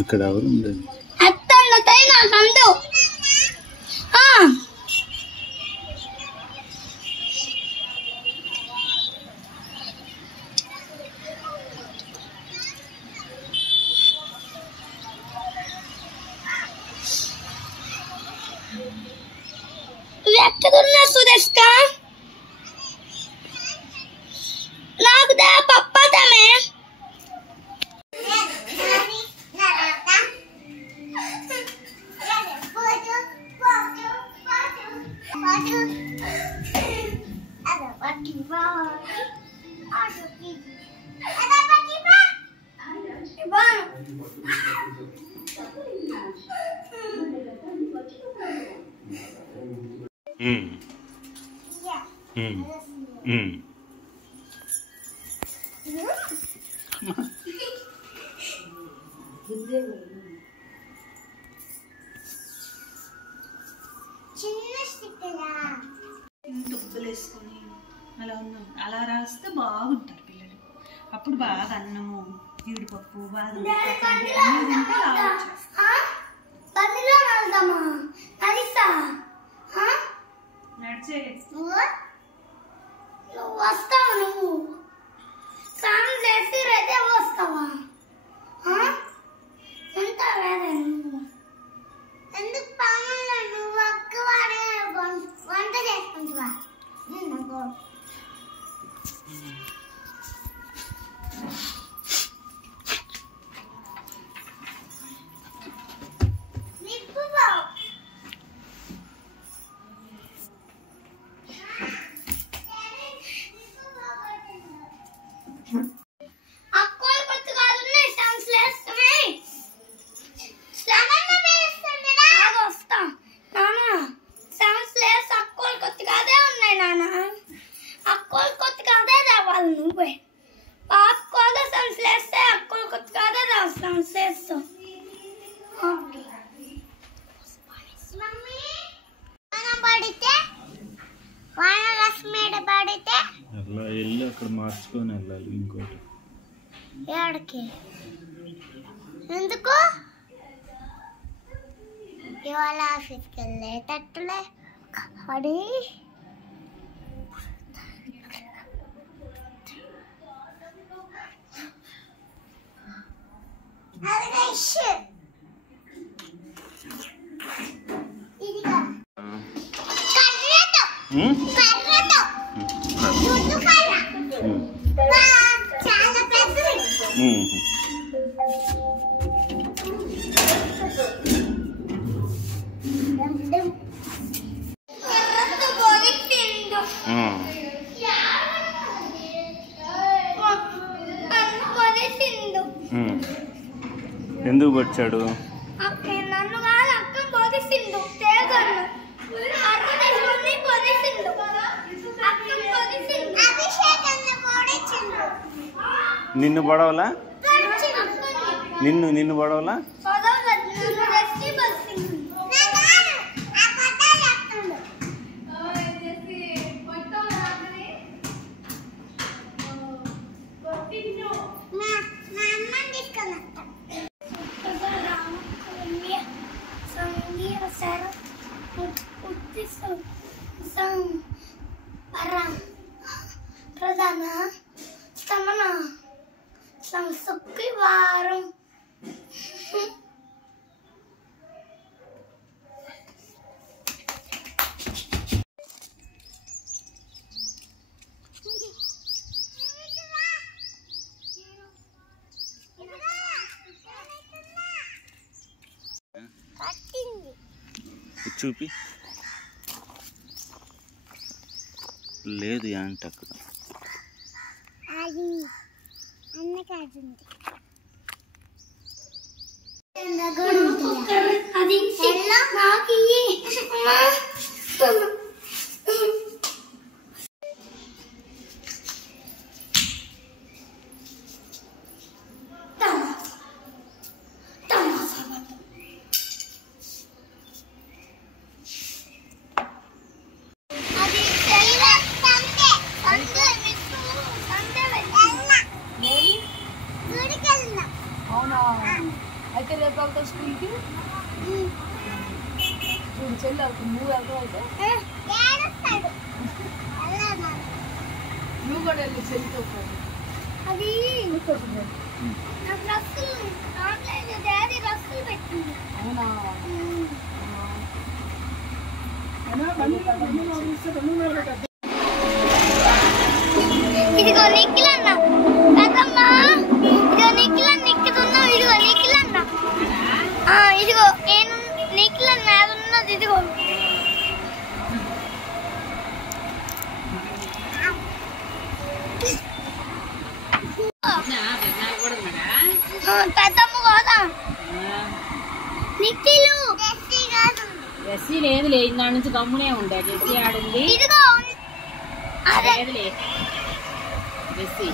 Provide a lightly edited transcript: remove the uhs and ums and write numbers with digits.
అక్కడ ఎవరు ఉండదు. దుబ్బలేసుకొని అలా ఉన్నాం. అలా రాస్తే బాగుంటారు పిల్లలు. అప్పుడు బాగా అన్నము, జీడిపప్పు, బాదం నడిచే వస్తావా నువ్వు? స్నానం చేసి రేతే వస్తావా? ఉంటావే నువ్వు? ఎందుకు పనులు నువ్వు ఒక్కవాడే వంట చేసుకుంటావా? వెళ్ళి అక్కడ మార్చుకొని వెళ్ళాలి ఇంకోటి. ఏడికి? ఎందుకు? ఇవాళ ఆఫీస్కి వెళ్ళేటట్టులే అడి ఎందుకు వచ్చాడు? నన్ను కాదు అక్క బోధిస్తుండు. నిన్ను పడవలా? నిన్ను పడవలా? ప్రధాన స్తమన సంశుక్రవారం చూపి లేదు అంటే అక్కడ అది అన్నకాడుంది. అది నాకు అయితే రేపు వెళ్తావు స్కూల్కి? చూడు చెల్లి అవుతుంది, నువ్వు వెళ్తావు అయితే నువ్వు కూడా వెళ్ళి చెల్లితో పాటు. అది నాకు రస్సులు ఆన్లైన్ డాడీ రస్సులు పెట్టింది. అవునా? ఇదిగో నిఖిల్ అన్న పెద్దమ్మా, ఇదిగో నిఖిల్ అన్న ఇక్కడ ఇదిగో నిఖిల్ అన్న, ఇదిగో నేను నిఖిల్ అన్న ఉన్నది, ఇదిగో పెద్దమ్మ కాదా నిఖిలు జెస్సీ లేదులే, ఇందా నుంచి గమ్మునే ఉండే. జెస్సీ ఆడింది ఇదిగో అదే లేదులే. జెస్సీ